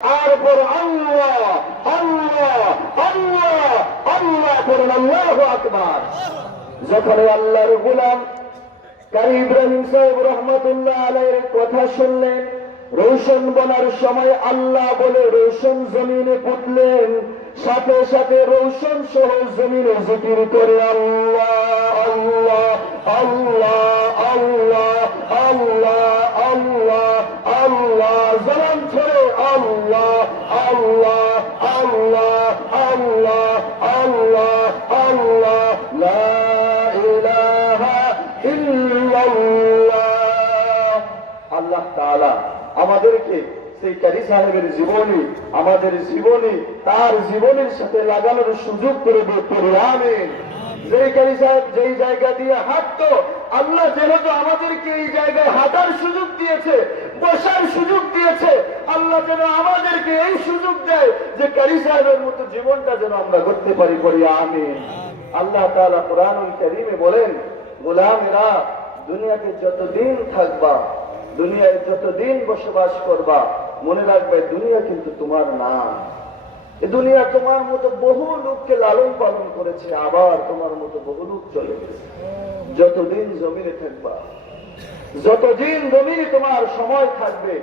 তারপর আল্লাহ আল্লাহ আল্লাহ আল্লাহ করেন, আল্লাহু আকবার। যখন আল্লাহর গোলাম কারি ইব্রাহিম সাহেব রহমতুল্লাহ আলাইহির কথা শুনলেন, রোশন বনার সময় আল্লাহ বলে রোশন জমিনে পুতলেন, সাথে সাথে রোশন সহ জমিনে জিকির করে আল্লাহ আল্লাহ আল্লাহ আল্লাহ আল্লাহ আল্লাহ আল্লাহ, জবান ছেড়ে আল্লাহ আল্লাহ আল্লাহ আল্লাহ আল্লাহ আল্লাহ, লা ইলাহা ইল্লাল্লাহ। আল্লাহ তাআলা আমাদেরকে সেই কারি সাহেবের জীবনী, আমাদের জীবনী তার জীবনের সাথে লাগানোর সুযোগ করে দিতে আমিন। যেই কারি সাহেব যেই জায়গা দিয়ে হাঁটতো, আল্লাহ যেহেতু আমাদেরকে এই জায়গায় হাঁটার সুযোগ দিয়েছে, বসার সুযোগ দিয়েছে, আল্লাহ যেন আমাদেরকে এই সুযোগ দেয় যে কারি সাহেবের মতো জীবনটা যেন আমরা করতে পারি, করি আমিন। আল্লাহ তাআলা কোরআনুল কারীমে বলেন, গোলামেরা দুনিয়াতে যতদিন থাকবা, দুনিয়ায় যতদিন বসবাস করবা, মনে রাখবে দুনিয়া কিন্তু তোমার না। এই দুনিয়া তোমার মতো বহু লোককে লালন পালন করেছে, আবার তোমার মতো বহু লোক চলে গেছে। যতদিন জমিনে থাকবা, যতদিন জমিনে তোমার সময় থাকবে,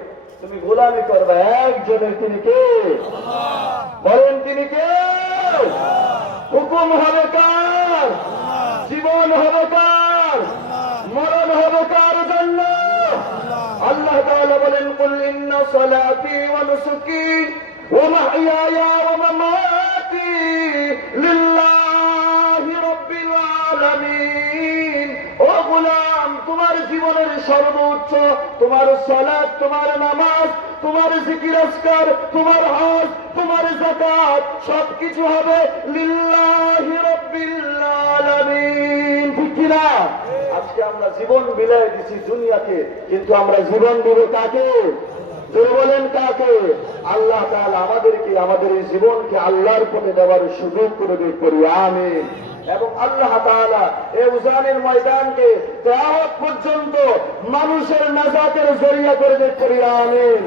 তুমি গোলামি করবে একজনের। তিনি কে? বলেন তিনি কে? হুকুম হবে কার? জীবন হবে কার? মরণ হবে কার জন্য? আল্লাহ তাআলা বলেন, কুল ইন্না সালাতি ওয়া নুসুকি ওয়া মাহইয়ায়া ওয়া মামাতি লিল্লাহি রাব্বিল আলামিন। ও গোলাম, তোমার জীবনের সর্বোচ্চ, তোমার সালাত, তোমার নামাজ, তোমার জিকির আজকার, তোমার হজ, তোমার যাকাত সবকিছু হবে লিল্লাহি রাব্বিল আলামিন। ঠিক কি না? আজকে আমরা জীবন বিলায় দিচ্ছি দুনিয়াকে, কিন্তু আমরা জীবন দিব কাকে? জোরে বলেন কাকে? আল্লাহ তাআলা আমাদেরকে, আমাদের এই জীবনকে আল্লাহর পথে দেওয়ার সুযোগ করে দিন, করি আমিন। এবং আল্লাহ তাআলা এই উজানের ময়দানকে কিয়ামত পর্যন্ত মানুষের নাজাতের জরিয়া করে দিন, করি আমিন।